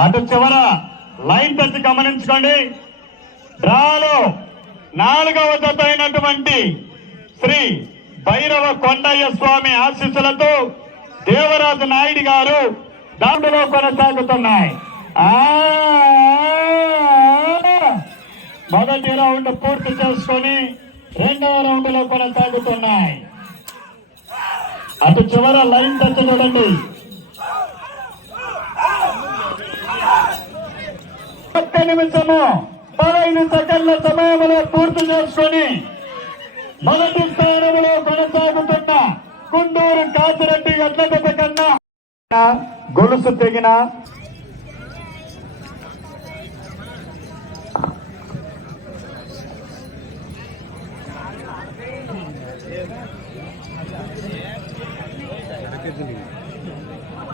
అటు చివర line touch గమనించుకోండి. డ్రాలో 4వ జత అయినటువంటి శ్రీ భైరవ కొండయ్య స్వామి ఆశీస్సులతో దేవరాజు నాయుడు గారు దాంట్లో కొనసాగుతున్నాయి. మొదటి రౌండ్ పూర్తి చేసుకొని 2వ రౌండ్ లో కొనసాగుతున్నాయి. అటు చివర లైన్ టచ్ చూడండి. 1 నిమిషము 15 సెకండ్ల సమయంలో పూర్తి చేసుకొని మొదటి స్థానంలో కొనసాగుతున్న కుందూరు కాసిరెడ్డి ఎడ్ల జత కన్నా గొలుసు తెగిన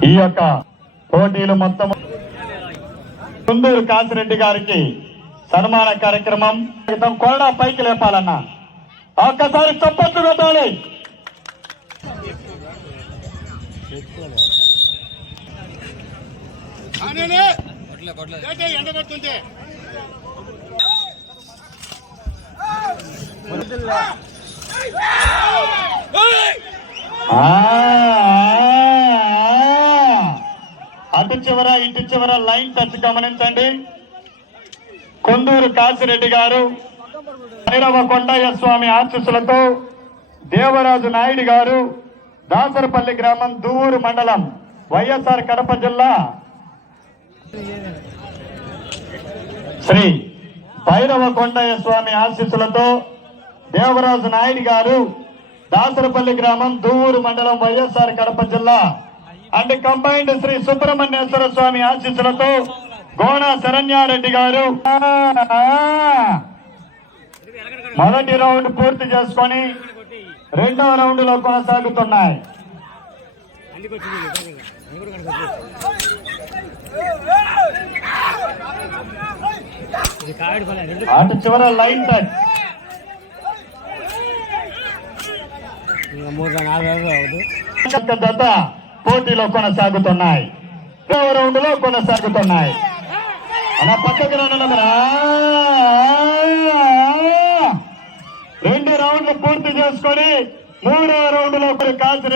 ఈ యొక్క పోటీలు మొత్తం కుందూరు కాసిరెడ్డి గారికి సన్మాన కార్యక్రమం కూడా పైకి లేపాలన్నా ఒక్కసారి చప్పట్లు కొట్టాలి. అటు చివర ఇటు చివర లైన్ టచ్ గమనించండి. కుందూరు కాసిరెడ్డి గారు భైరవ కొండయ్య స్వామి ఆశీస్సులతో దేవరాజు నాయుడు గారు దాసరపల్లి గ్రామం దూరు మండలం వైఎస్ఆర్ కడప జిల్లా శ్రీ భైరవ కొండయ్య స్వామి ఆశీస్సులతో దేవరాజు నాయుడు గారు దాసరపల్లి గ్రామం దూరు మండలం వైఎస్ఆర్ కడప జిల్లా అండ్ కంబైన్డ్ శ్రీ సుబ్రహ్మణ్యేశ్వర స్వామి ఆశీస్సులతో గోన శరణ్యారెడ్డి గారు మొదటి రౌండ్ పూర్తి చేసుకొని 2వ రౌండ్ లో కొనసాగుతున్నాయి. అటు చివర లైన్ టచ్ జత పోటీలో కొనసాగుతున్నాయి. 2వ రౌండ్ లో కొనసాగుతున్నాయి. అలా పక్కకి రానున్నారా 2 రౌండ్లు పూర్తి చేసుకొని 3వ రౌండ్ లో కాసి